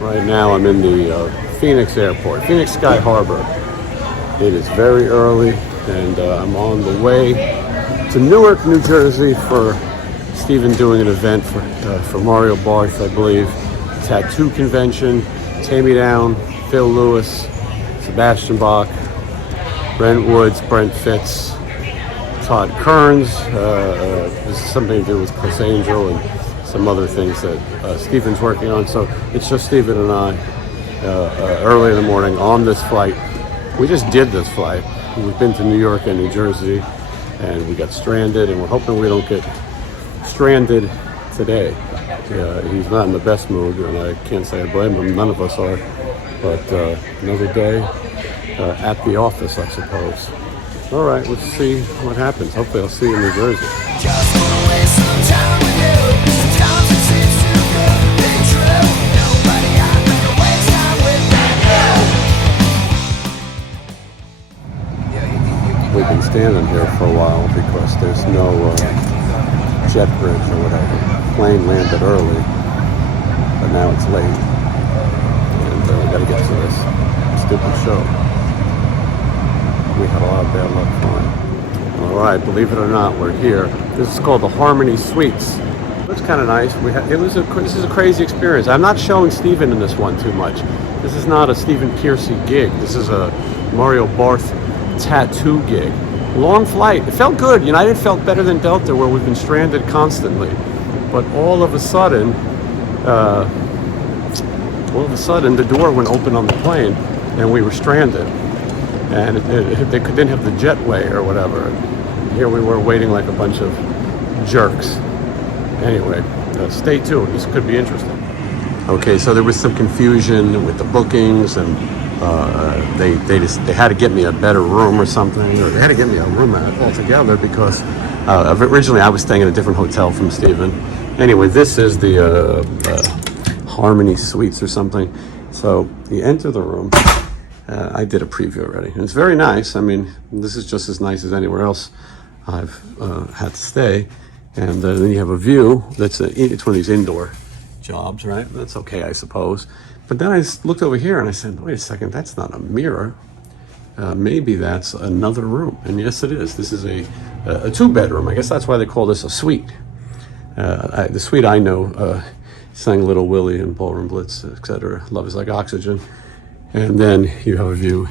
Right now I'm in the Phoenix Airport, Phoenix Sky Harbor. It is very early and I'm on the way to Newark, New Jersey for Stephen doing an event for Mario Barth, I believe. Tattoo convention, Taime Downe, Phil Lewis, Sebastian Bach, Brent Woods, Brent Fitz, Todd Kearns. This is something to do with Chris Angel and some other things that Stephen's working on. So it's just Stephen and I early in the morning on this flight. We just did this flight. We've been to New York and New Jersey and we got stranded, and we're hoping we don't get stranded today. He's not in the best mood, and I can't say I blame him. None of us are. But another day at the office, I suppose. All right, let's see what happens. Hopefully I'll see you in New Jersey. Just wanna waste some time with you. Sometimes it seems too good to be true. Nobody I'd rather waste time with than you. We've been standing here for a while because there's no jet bridge or whatever. Plane landed early, but now it's late, and we got to get to this stupid show. We had a lot of bad luck flying. All right, believe it or not, we're here. This is called the Harmony Suites. It's kind of nice. This is a crazy experience. I'm not showing Stephen in this one too much. This is not a Stephen Pearcy gig. This is a Mario Barth tattoo gig. Long flight. It felt good. United felt better than Delta, where we've been stranded constantly. But all of a sudden, the door went open on the plane, and we were stranded. And they didn't have the jetway or whatever. And here we were waiting like a bunch of jerks. Anyway, stay tuned. This could be interesting. Okay, so there was some confusion with the bookings, and they had to get me a better room or something, or they had to get me a room altogether because originally I was staying in a different hotel from Stephen. Anyway, this is the Harmony Suites or something. So you enter the room. I did a preview already, and it's very nice. I mean, this is just as nice as anywhere else I've had to stay. And then you have a view it's one of these indoor jobs, right? That's okay, I suppose. But then I looked over here and I said, wait a second, that's not a mirror. Maybe that's another room. And yes, it is. This is a two-bedroom. I guess that's why they call this a suite. The suite I know sang Little Willie and Ballroom Blitz, etc. Love is Like Oxygen. And then you have a view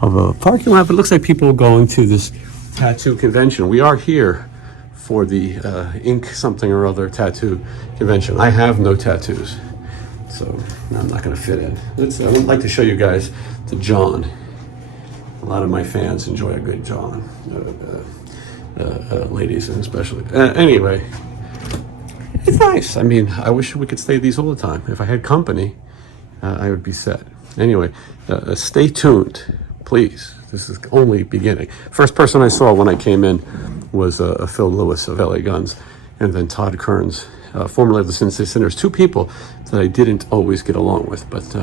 of a parking lot. But it looks like people are going to this tattoo convention. We are here for the Ink something or other tattoo convention. I have no tattoos, so I'm not going to fit in. I would like to show you guys the John. A lot of my fans enjoy a good John, ladies especially. Anyway, it's nice. I mean, I wish we could stay these all the time. If I had company, I would be set. Anyway, stay tuned, please. This is only beginning. First person I saw when I came in was Phil Lewis of LA Guns, and then Todd Kearns, formerly of the Sin City Sinners. Two people that I didn't always get along with, but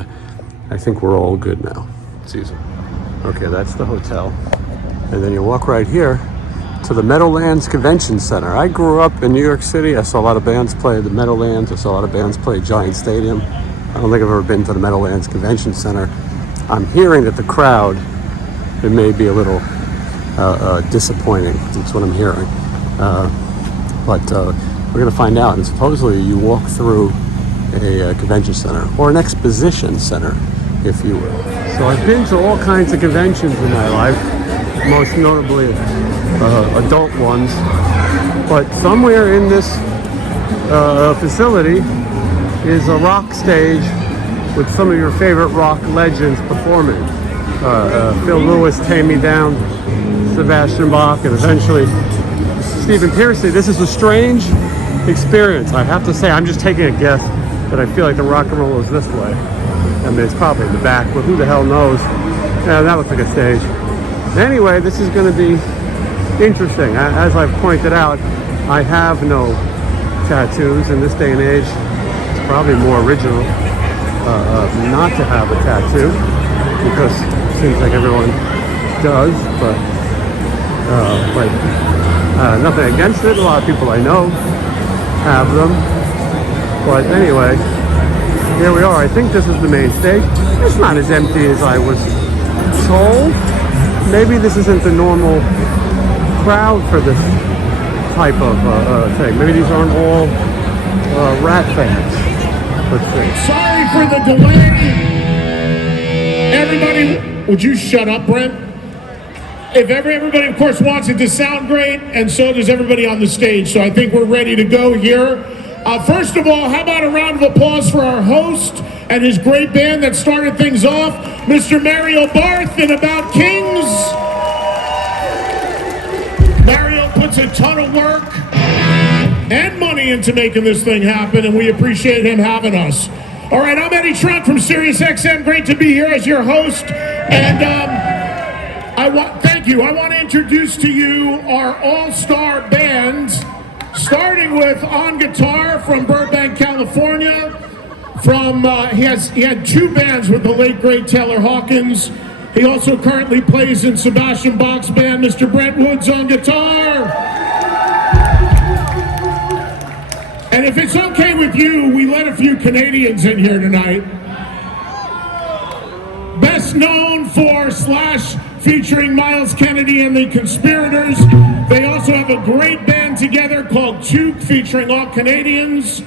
I think we're all good now. Caesar. Okay, that's the hotel. And then you walk right here to the Meadowlands Convention Center. I grew up in New York City. I saw a lot of bands play at the Meadowlands. I saw a lot of bands play at Giant Stadium. I don't think I've ever been to the Meadowlands Convention Center. I'm hearing that the crowd, it may be a little disappointing. That's what I'm hearing. But we're going to find out. And supposedly you walk through a convention center, or an exposition center, if you will. So I've been to all kinds of conventions in my life, most notably adult ones. But somewhere in this facility is a rock stage with some of your favorite rock legends performing. Phil Lewis, Taime Downe, Sebastian Bach, and eventually Stephen Pearcy. This is a strange experience. I have to say, I'm just taking a guess, but I feel like the rock and roll is this way. I mean, it's probably in the back, but who the hell knows? Yeah, that looks like a stage. Anyway, this is going to be interesting. As I've pointed out, I have no tattoos in this day and age. It's probably more original not to have a tattoo, because it seems like everyone does, but nothing against it. A lot of people I know have them, but anyway, Here we are. I think this is the main stage. It's not as empty as I was told. Maybe this isn't the normal crowd for this type of thing. Maybe these aren't all Ratt fans. Let's see. Sorry for the delay. Everybody, would you shut up, Brent? If everybody, of course, wants it to sound great, and so does everybody on the stage. So I think we're ready to go here. First of all, how about a round of applause for our host and his great band that started things off, Mr. Mario Barth and About Kings. Mario puts a ton of work and money into making this thing happen, and we appreciate him having us. All right, I'm Eddie Trump from SiriusXM. Great to be here as your host, and thank you. I want to introduce to you our all-star band, starting with on guitar from Burbank, California. He had two bands with the late great Taylor Hawkins. He also currently plays in Sebastian Bach's band, Mr. Brent Woods on guitar. And if it's okay with you, we let a few Canadians in here tonight. Best known for Slash featuring Miles Kennedy and the Conspirators. They also have a great band together called Toque featuring all Canadians.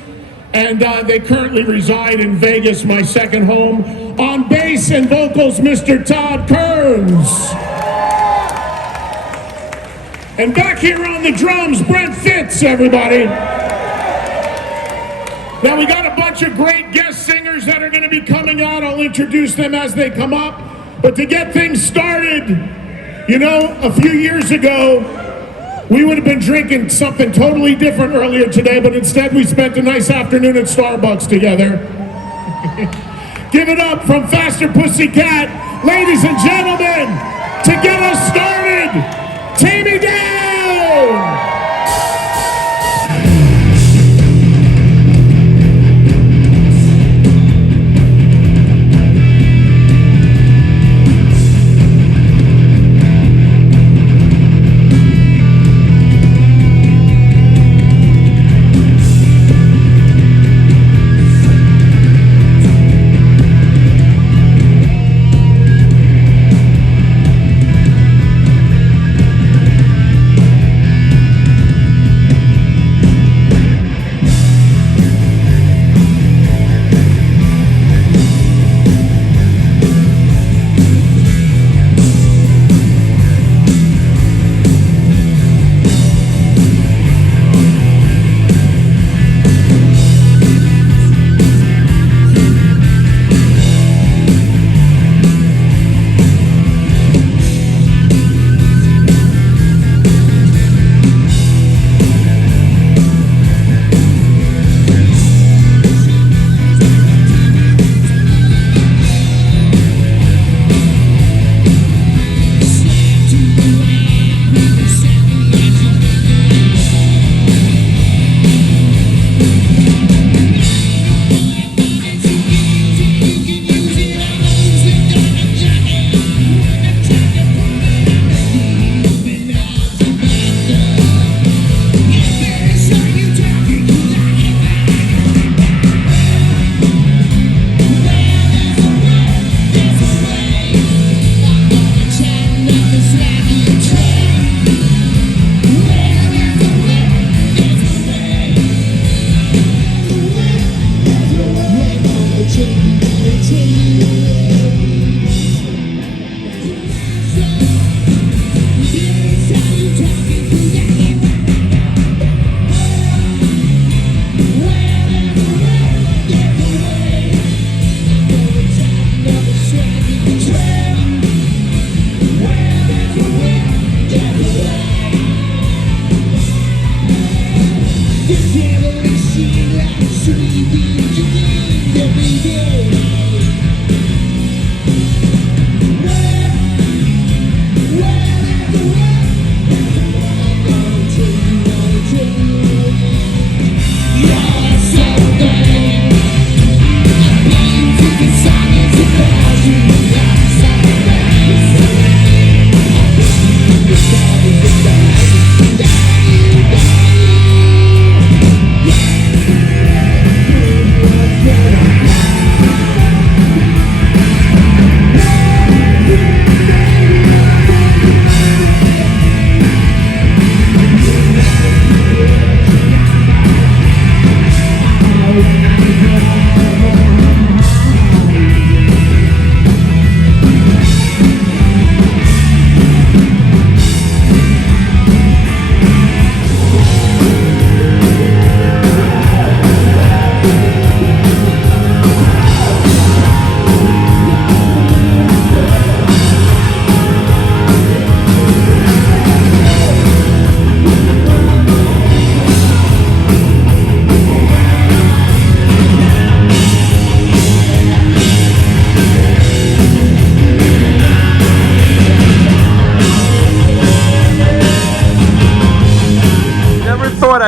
And they currently reside in Vegas, my second home. On bass and vocals, Mr. Todd Kearns. And back here on the drums, Brent Fitz, everybody. Now we got a bunch of great guest singers that are going to be coming out. I'll introduce them as they come up. But to get things started, you know, a few years ago, we would have been drinking something totally different earlier today, but instead we spent a nice afternoon at Starbucks together. Give it up from Faster Pussycat, ladies and gentlemen, to get us started, Taime Downe!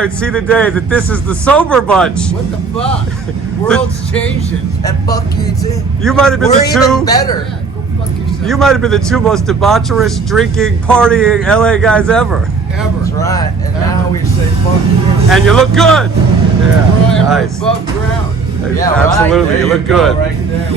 might see the day that this is the sober bunch. What the fuck? World's changing. And fuck you too. You might have been We're the even two. better. Yeah, go fuck yourself. You might have been the two most debaucherous, drinking, partying LA guys ever. Ever. That's right. And Now we say fuck you. And you look good. Yeah, We're nice. above ground. Yeah, Absolutely, right. you There look go, good. Right there.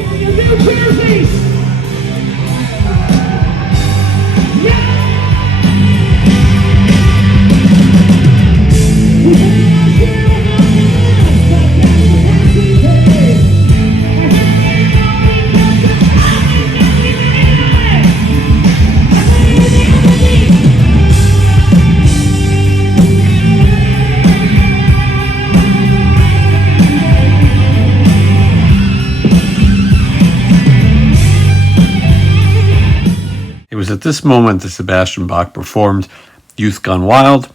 It was at this moment that Sebastian Bach performed Youth Gone Wild,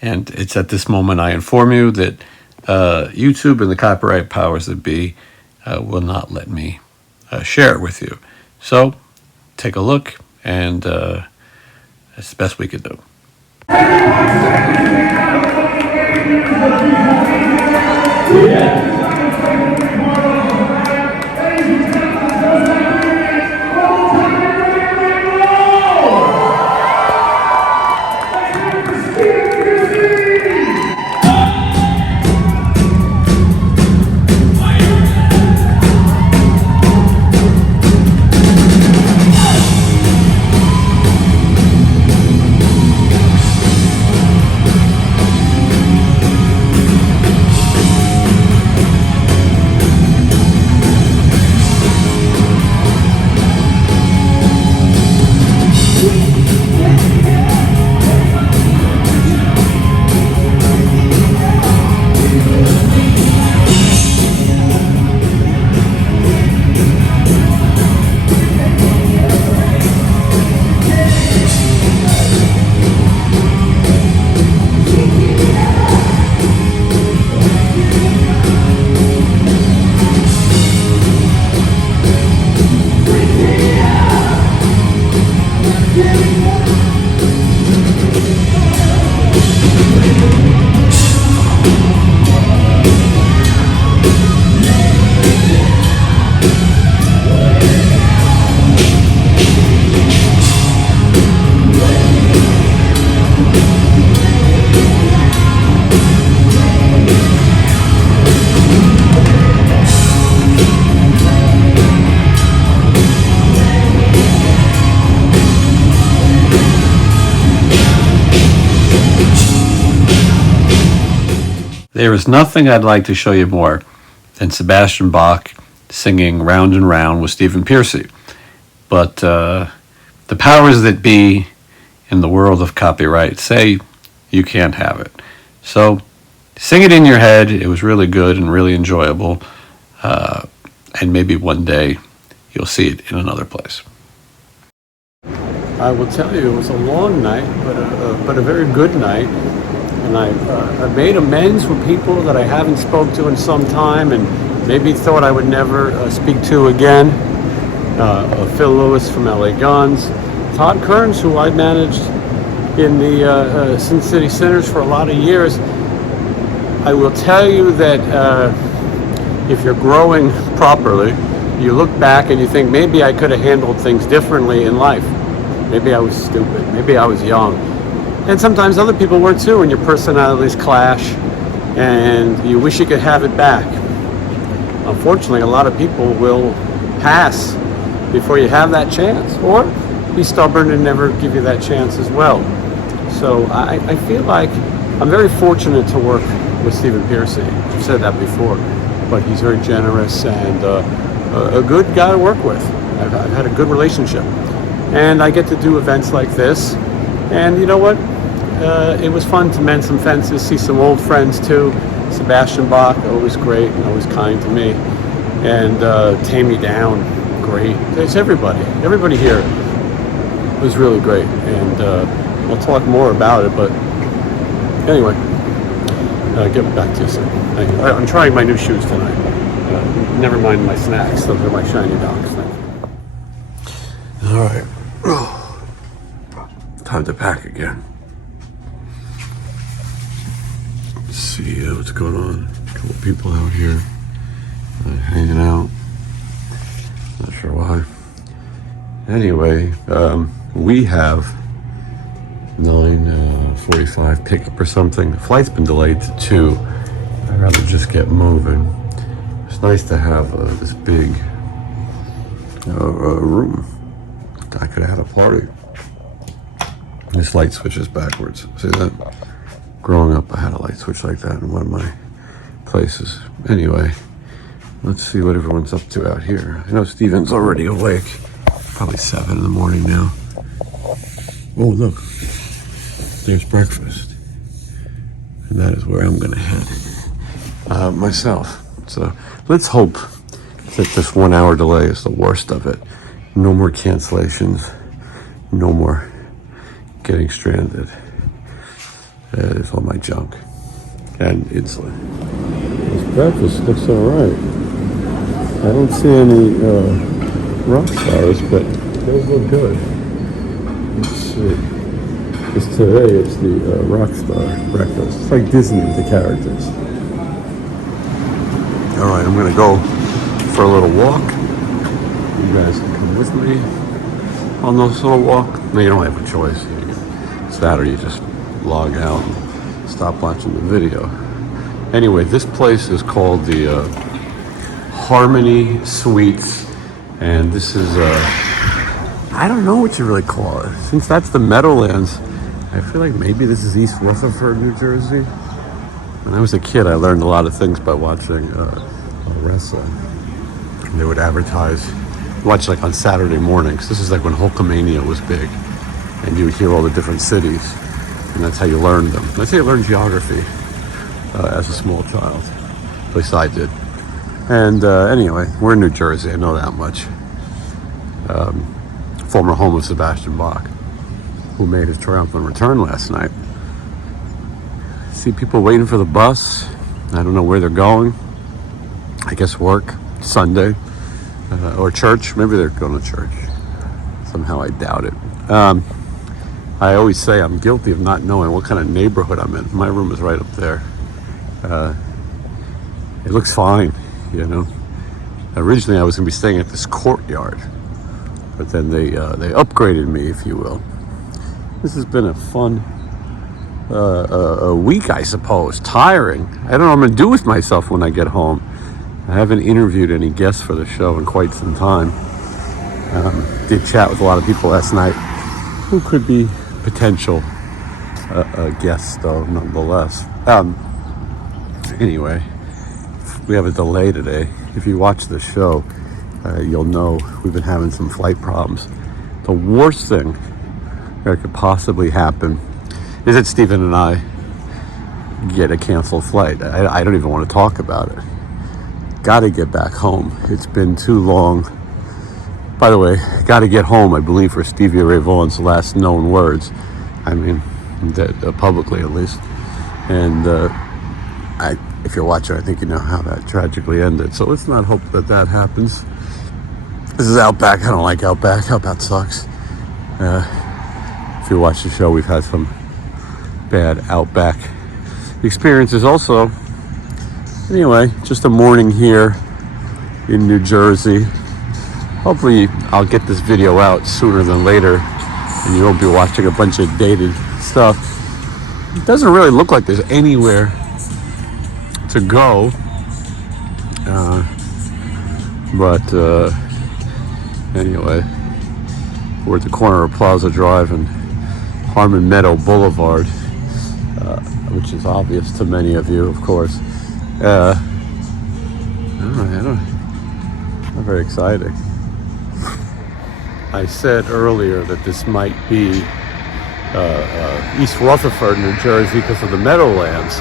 and it's at this moment I inform you that YouTube and the copyright powers that be will not let me share it with you. So take a look, and it's the best we could do. There is nothing I'd like to show you more than Sebastian Bach singing Round and Round with Stephen Pearcy. But the powers that be in the world of copyright say you can't have it. So sing it in your head. It was really good and really enjoyable. And maybe one day you'll see it in another place. I will tell you, it was a long night, but a very good night. And I've made amends with people that I haven't spoke to in some time and maybe thought I would never speak to again. Phil Lewis from LA Guns, Todd Kearns, who I managed in the Sin City Sinners for a lot of years. I will tell you that if you're growing properly, you look back and you think maybe I could have handled things differently in life. Maybe I was stupid. Maybe I was young. And sometimes other people were too, and your personalities clash, and you wish you could have it back. Unfortunately, a lot of people will pass before you have that chance, or be stubborn and never give you that chance as well. So I feel like I'm very fortunate to work with Stephen Pearcy. I've said that before, but he's very generous and a good guy to work with. I've had a good relationship. And I get to do events like this, and you know what? It was fun to mend some fences, see some old friends too. Sebastian Bach, always great and always kind to me. And Taime Downe, great. It's everybody. Everybody here was really great. And we'll talk more about it, but anyway, get back to you soon. Thank you. I'm trying my new shoes tonight. Never mind my snacks, those are my shiny dogs. Thank you. All right. Time to pack again. Let's see what's going on. A couple people out here hanging out. Not sure why. Anyway, we have 9:45 pickup or something. The flight's been delayed to 2. I'd rather just get moving. It's nice to have this big room. I could have had a party. This light switches backwards. See that? Growing up, I had a light switch like that in one of my places. Anyway, let's see what everyone's up to out here. I know Steven's already awake. Probably 7 in the morning now. Oh, look. There's breakfast. And that is where I'm going to head myself. So let's hope that this 1 hour delay is the worst of it. No more cancellations. No more getting stranded. It's all my junk and insulin. This breakfast looks all right. I don't see any rock stars, but they look good. Let's see. Because today it's the rock star breakfast. It's like Disney with the characters. All right, I'm gonna go for a little walk. You guys can come with me on this little walk. No, you don't have a choice. It's that or you just log out and stop watching the video. Anyway, this place is called the Harmony Suites, and this is I don't know what you really call it. Since that's the Meadowlands, I feel like maybe this is East Rutherford, New Jersey. When I was a kid, I learned a lot of things by watching wrestling. They would advertise, watch like on Saturday mornings. This is like when Hulkamania was big, and you would hear all the different cities, and that's how you learned them. That's how you learn geography as a small child. At least I did. And anyway, we're in New Jersey, I know that much. Former home of Sebastian Bach, who made his triumphant return last night. See people waiting for the bus. I don't know where they're going. I guess work, Sunday, or church. Maybe they're going to church. Somehow I doubt it. I always say I'm guilty of not knowing what kind of neighborhood I'm in. My room is right up there. It looks fine, you know. Originally I was going to be staying at this courtyard, but then they upgraded me, if you will. This has been a fun a week, I suppose. Tiring. I don't know what I'm going to do with myself when I get home. I haven't interviewed any guests for the show in quite some time. Did chat with a lot of people last night who could be potential guests, though, nonetheless. Anyway, we have a delay today. If you watch the show, you'll know we've been having some flight problems. The worst thing that could possibly happen is that Stephen and I get a canceled flight. I don't even want to talk about it. Got to get back home. It's been too long. By the way, got to get home, I believe, for Stevie Ray Vaughan's last known words. I mean, publicly at least. And if you're watching, I think you know how that tragically ended. So let's not hope that that happens. This is Outback. I don't like Outback. Outback sucks. If you watch the show, we've had some bad Outback experiences also. Anyway, just a morning here in New Jersey. Hopefully I'll get this video out sooner than later and you won't be watching a bunch of dated stuff. It doesn't really look like there's anywhere to go. Anyway, we're at the corner of Plaza Drive and Harmon Meadow Boulevard, which is obvious to many of you, of course. Not very exciting. I said earlier that this might be East Rutherford, New Jersey, because of the Meadowlands,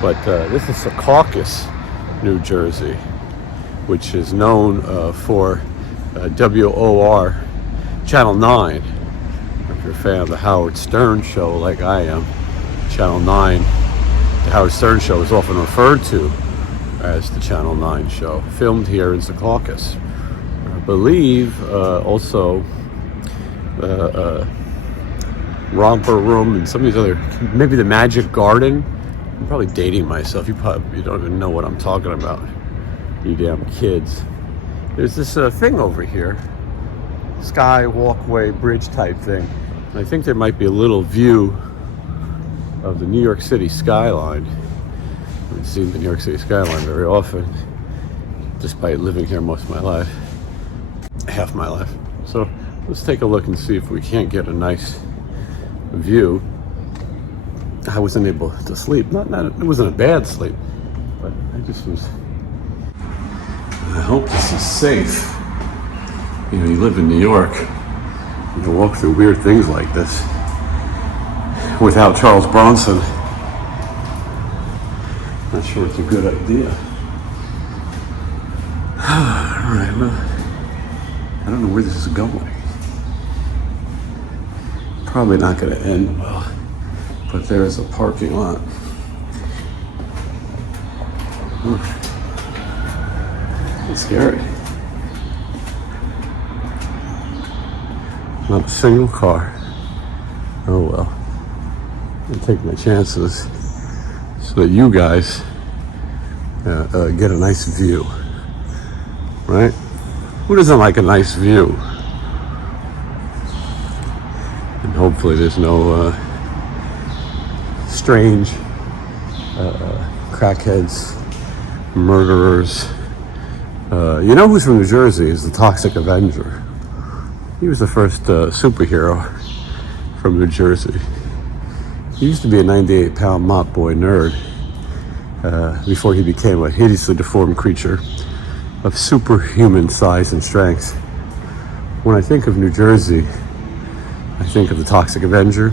but this is Secaucus, New Jersey, which is known for WOR Channel 9. If you're a fan of the Howard Stern Show like I am, Channel 9, the Howard Stern Show is often referred to as the Channel 9 show, filmed here in Secaucus. I believe also Romper Room and some of these other, maybe the Magic Garden I'm probably dating myself. You don't even know what I'm talking about, you damn kids. There's this thing over here, sky walkway bridge type thing. And I think there might be a little view of the New York City skyline. I haven't seen the New York City skyline very often, despite living here most of my life, half my life. So let's take a look and see if we can't get a nice view. I wasn't able to sleep. It wasn't a bad sleep, but I just was. I hope this is safe. You know, you live in New York, you can walk through weird things like this without Charles Bronson. Not sure it's a good idea. All right, well, I don't know where this is going. Probably not going to end well, but there is a parking lot. It's scary. Not a single car. Oh well. I'll take my chances so that you guys get a nice view. Right? Who doesn't like a nice view? And hopefully there's no strange crackheads, murderers. You know who's from New Jersey is the Toxic Avenger. He was the first superhero from New Jersey. He used to be a 98-pound mop boy nerd before he became a hideously deformed creature of superhuman size and strength. When I think of New Jersey, I think of the Toxic Avenger.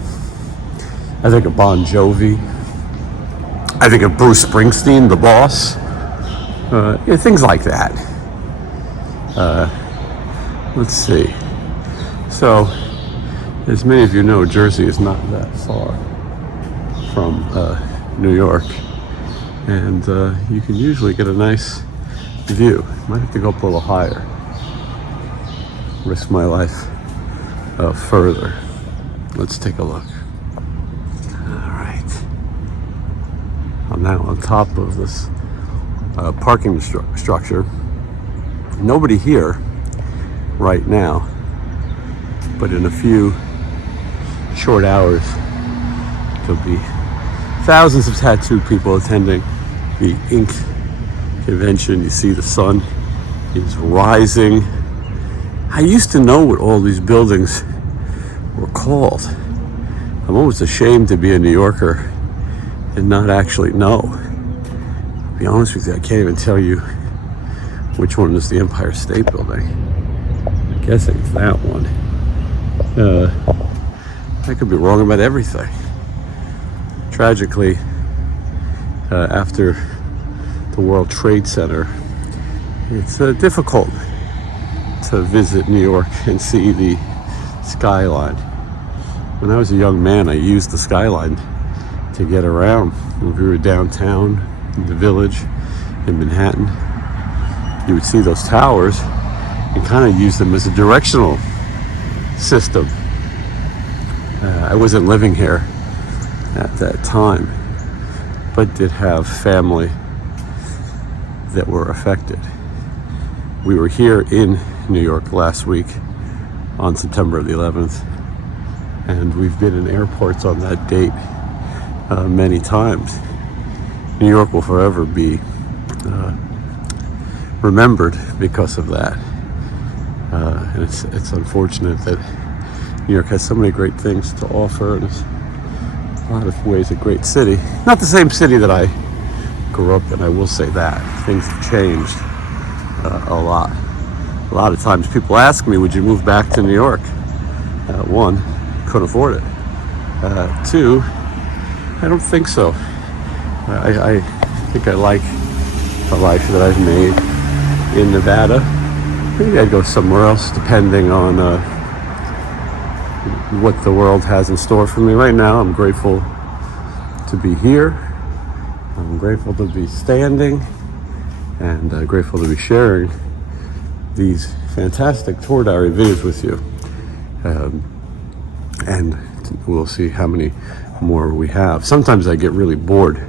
I think of Bon Jovi. I think of Bruce Springsteen, the boss. Yeah, things like that. Let's see. So, as many of you know, Jersey is not that far from New York, and you can usually get a nice view. Might have to go up a little higher. Risk my life further. Let's take a look. All right. I'm now on top of this parking structure. Nobody here right now, but in a few short hours there'll be thousands of tattooed people attending the Ink convention. You see the sun is rising. I used to know what all these buildings were called. I'm almost ashamed to be a New Yorker and not actually know. To be honest with you, I can't even tell you which one is the Empire State Building. I'm guessing it's that one. I could be wrong about everything. Tragically, after the World Trade Center, it's difficult to visit New York and see the skyline. When I was a young man, I used the skyline to get around. When we were downtown in the Village in Manhattan, you would see those towers and kind of use them as a directional system. I wasn't living here at that time, but did have family that were affected. We were here in New York last week on September the 11th, and we've been in airports on that date many times. New York will forever be remembered because of that. And it's unfortunate that New York has so many great things to offer, and it's a lot of ways a great city. Not the same city that I grew up in, I will say that. Things have changed a lot. A lot of times people ask me, would you move back to New York? One, couldn't afford it. Two, I don't think so. I think I like the life that I've made in Nevada. Maybe I'd go somewhere else depending on what the world has in store for me. Right now, I'm grateful to be here. I'm grateful to be standing, and grateful to be sharing these fantastic tour diary videos with you. And we'll see how many more we have. Sometimes I get really bored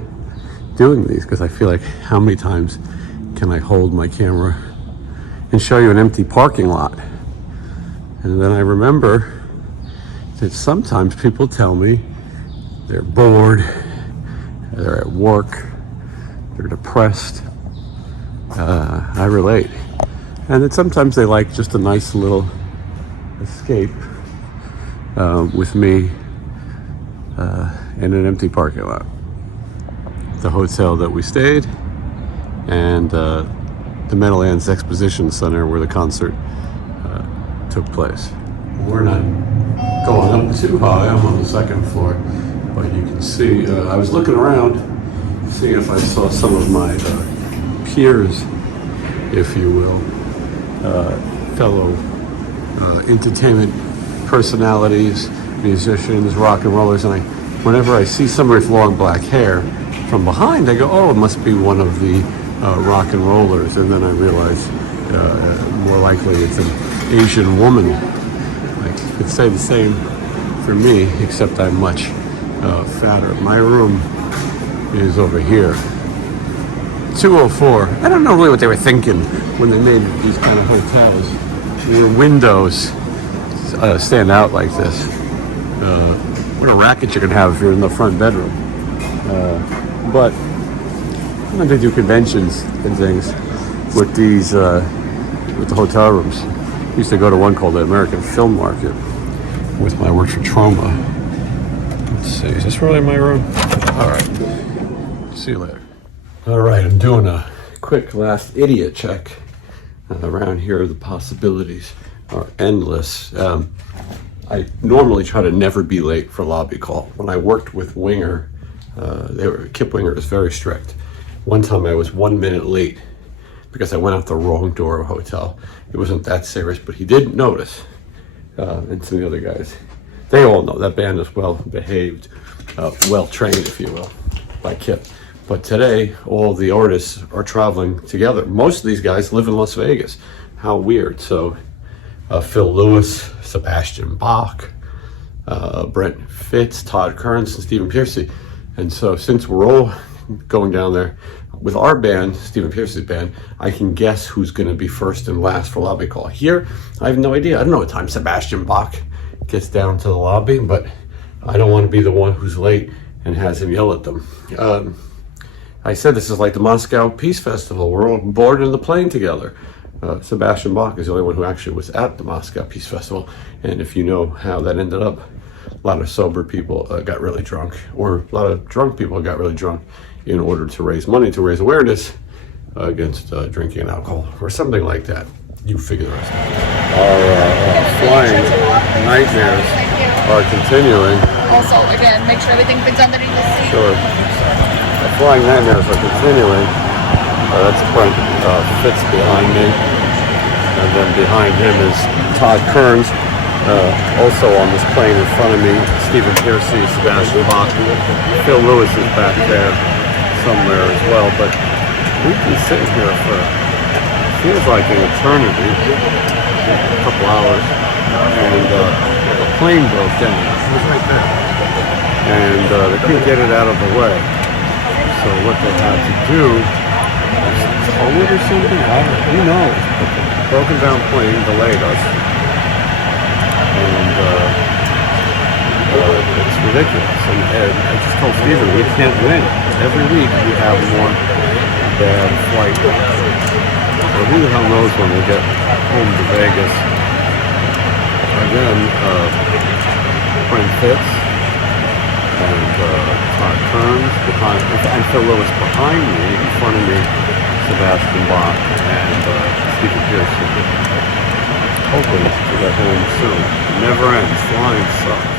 doing these because I feel like how many times can I hold my camera and show you an empty parking lot? And then I remember that sometimes people tell me they're bored, they're at work, they're depressed. I relate. And that sometimes they like just a nice little escape with me in an empty parking lot. The hotel that we stayed and the Meadowlands Exposition Center where the concert took place. We're not going up too high. I'm on the second floor, but you can see I was looking around seeing if I saw some of my peers, if you will, fellow entertainment personalities, musicians, rock and rollers, and whenever I see somebody with long black hair from behind, I go, oh, it must be one of the rock and rollers, and then I realize more likely it's an Asian woman. I could say the same for me, except I'm much fatter. My room is over here. 204. I don't know really what they were thinking when they made these kind of hotels. Your windows stand out like this. What a racket you can have if you're in the front bedroom. But when they do conventions and things with these, with the hotel rooms, I used to go to one called the American Film Market with my work for Trauma. Let's see, is this really my room? All right, see you later. All right, I'm doing a quick last idiot check around here. The possibilities are endless. I normally try to never be late for lobby call. When I worked with Winger, Kip Winger was very strict. One time I was 1 minute late because I went out the wrong door of a hotel. It wasn't that serious, but he did notice. And some of the other guys, they all know that band is well behaved, well trained, if you will, by Kip. But today, all the artists are traveling together. Most of these guys live in Las Vegas. How weird. So Phil Lewis, Sebastian Bach, Brent Fitz, Todd Kearns, and Stephen Pearcy. And so since we're all going down there with our band, Stephen Pearcy's band, I can guess who's going to be first and last for lobby call. Here, I have no idea. I don't know what time Sebastian Bach gets down to the lobby, but I don't want to be the one who's late and has him yell at them. I said this is like the Moscow Peace Festival. We're all boarding in the plane together. Sebastian Bach is the only one who actually was at the Moscow Peace Festival. And if you know how that ended up, a lot of sober people got really drunk, or a lot of drunk people got really drunk in order to raise money, to raise awareness against drinking and alcohol, or something like that. You figure the rest out. Our flying nightmares are continuing. Also, again, make sure everything fits underneath the seat. Sure. The flying nightmares are continuing. That's Brent Fitz behind me. And then behind him is Todd Kearns. Also on this plane in front of me, Stephen Pearcy, Sebastian Bach. Phil Lewis is back there somewhere as well. But we've been sitting here for, feels like an eternity, a couple hours. And the plane broke down. It was right there. And they couldn't get it out of the way. So what they had to do was tow it or something. Who knows? But the broken down plane delayed us. And it's ridiculous. And I just told Steven, we can't win. Every week we have more bad flight. So who the hell knows when we'll get home to Vegas. Again, Brent Fitz and Todd Kearns behind, and Phil Lewis behind me, in front of me, Sebastian Bach and Stephen Pearcy. Hoping to get home soon. Never ends. Flying sucks.